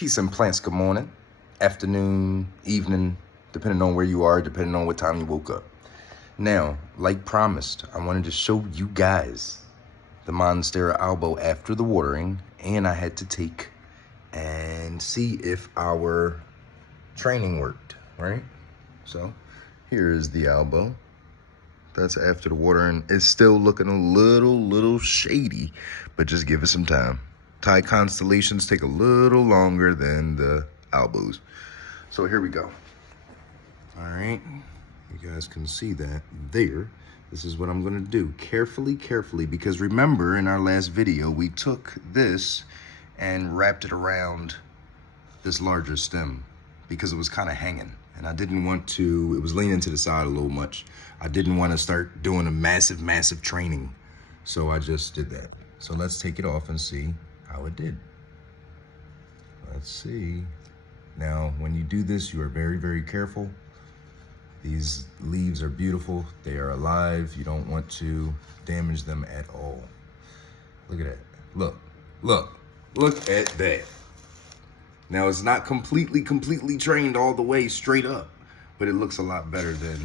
Peace and plants, good morning, afternoon, evening, depending on where you are, depending on what time you woke up. Now, like promised, I wanted to show you guys the Monstera albo after the watering, and I had to take and see if our training worked, right? So here is the albo. That's after the watering. It's still looking a little shady, but just give it some time. Thai constellations take a little longer than the albos. So here we go. All right, you guys can see that there. This is what I'm gonna do, carefully, because remember in our last video, we took this and wrapped it around this larger stem because it was kind of hanging. And I didn't want to, it was leaning to the side a little much. I didn't want to start doing a massive training. So I just did that. So let's take it off and see how it did. Let's see. Now, when you do this, you are very careful. These leaves are beautiful. They are alive. You don't want to damage them at all. Look at that. Look at that. Now, it's not completely trained all the way straight up, but it looks a lot better than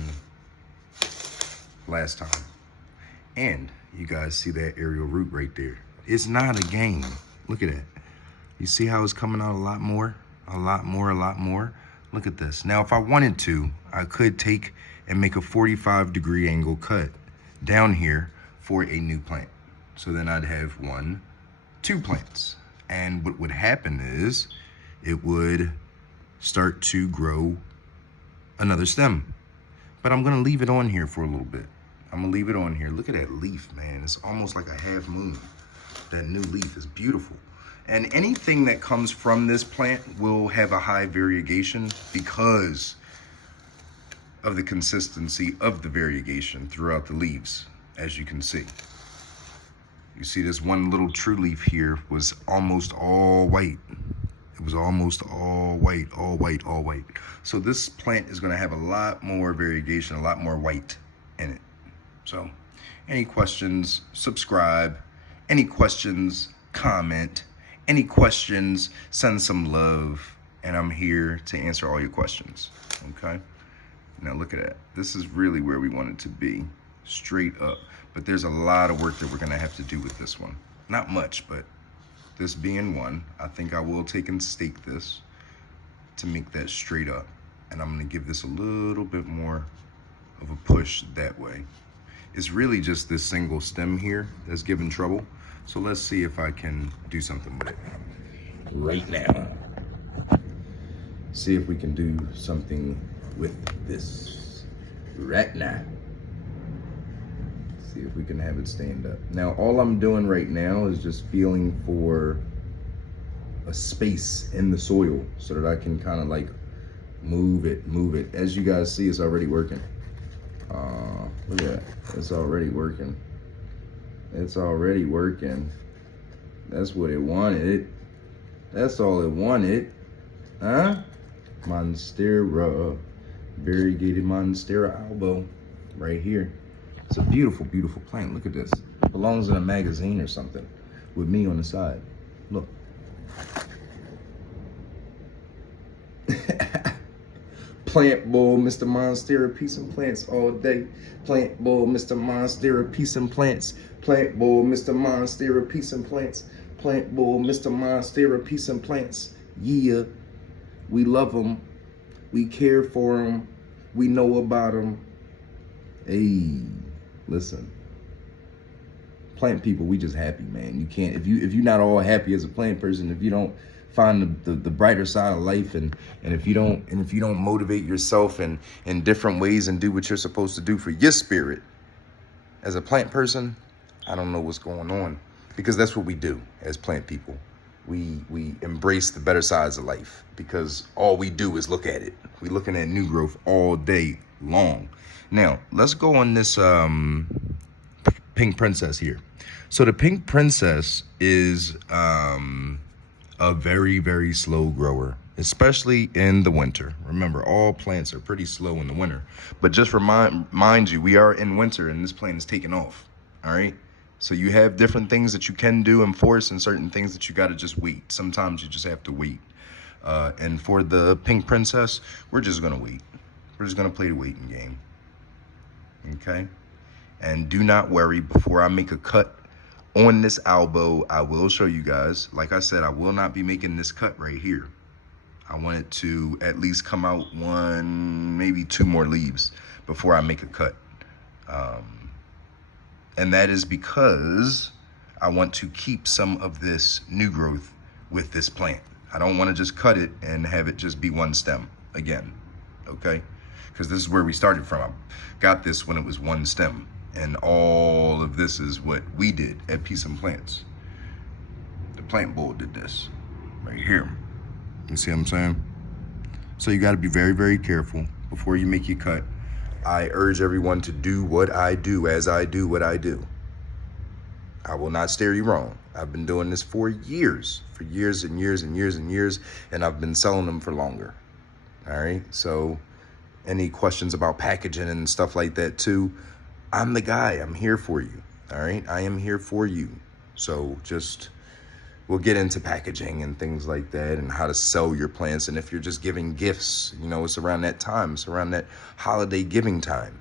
last time. And you guys see that aerial root right there. It's not a game. Look at that. You see how it's coming out a lot more. Look at this. Now, if I wanted to, I could take and make a 45-degree angle cut down here for a new plant. So then I'd have 1, 2 plants. And what would happen is it would start to grow another stem. But I'm gonna leave it on here for a little bit. I'm gonna leave it on here. Look at that leaf, man. It's almost like a half moon. That new leaf is beautiful. And anything that comes from this plant will have a high variegation because of the consistency of the variegation throughout the leaves, as you can see. You see this one little true leaf here was almost all white. It was almost all white. So this plant is gonna have a lot more variegation, a lot more white in it. So any questions, subscribe. Any questions, comment. Any questions, send some love, and I'm here to answer all your questions, okay? Now look at that. This is really where we want it to be, straight up. But there's a lot of work that we're gonna have to do with this one. Not much, but this being one, I think I will take and stake this to make that straight up. And I'm gonna give this a little bit more of a push that way. It's really just this single stem here that's giving trouble. So let's see if I can do something with it right now. See if we can do something with this right now. See if we can have it stand up. Now, all I'm doing right now is just feeling for a space in the soil so that I can kind of like move it. As you guys see, it's already working. Look at that, it's already working. It's already working. That's what it wanted. That's all it wanted. Huh? Monstera. Variegated Monstera albo. Right here. It's a beautiful plant. Look at this. It belongs in a magazine or something. With me on the side. Look. Plant bull, Mr. Monstera, peace and plants all day. Plant bull, Mr. Monstera, peace and plants. Plant bull, Mr. Monstera, peace and plants. Plant bull, Mr. Monstera, peace and plants. Yeah, we love them. We care for them. We know about them. Hey, listen. Plant people, we just happy, man. You can't, if you're not all happy as a plant person, if you don't find the brighter side of life, and if you don't motivate yourself in different ways and do what you're supposed to do for your spirit as a plant person, I don't know what's going on, because that's what we do as plant people. We embrace the better sides of life because all we do is look at it. We're looking at new growth all day long. Now let's go on this pink princess here. So the pink princess is a very slow grower, especially in the winter. Remember, all plants are pretty slow in the winter, but just mind you, we are in winter and this plant is taking off. All right, so you have different things that you can do and force, and certain things that you got to just wait. Sometimes you just have to wait. And for the pink princess, we're just gonna wait. We're just gonna play the waiting game. Okay? And do not worry, before I make a cut on this elbow, I will show you guys. Like I said, I will not be making this cut right here. I want it to at least come out one, maybe two more leaves before I make a cut. And that is because I want to keep some of this new growth with this plant. I don't want to just cut it and have it just be one stem again, okay? Because this is where we started from. I got this when it was one stem, and all of this is what we did at Peace and Plants. The plant bull did this right here. You see what I'm saying? So you got to be very, very careful before you make your cut. I urge everyone to do what I do as I do what I do. I will not steer you wrong. I've been doing this for years and years and years and years, and I've been selling them for longer. All right, so any questions about packaging and stuff like that too, I'm the guy. I'm here for you. All right, I am here for you. So just, we'll get into packaging and things like that and how to sell your plants. And if you're just giving gifts, you know, it's around that time. It's around that holiday giving time.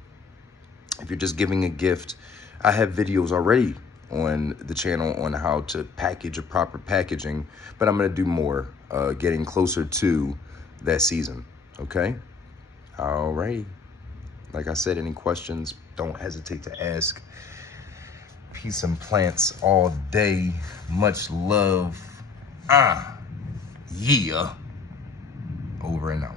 If you're just giving a gift, I have videos already on the channel on how to package a proper packaging, but I'm going to do more getting closer to that season. Okay. All right. Like I said, any questions, don't hesitate to ask. Peace and plants all day. Much love. Yeah. Over and out.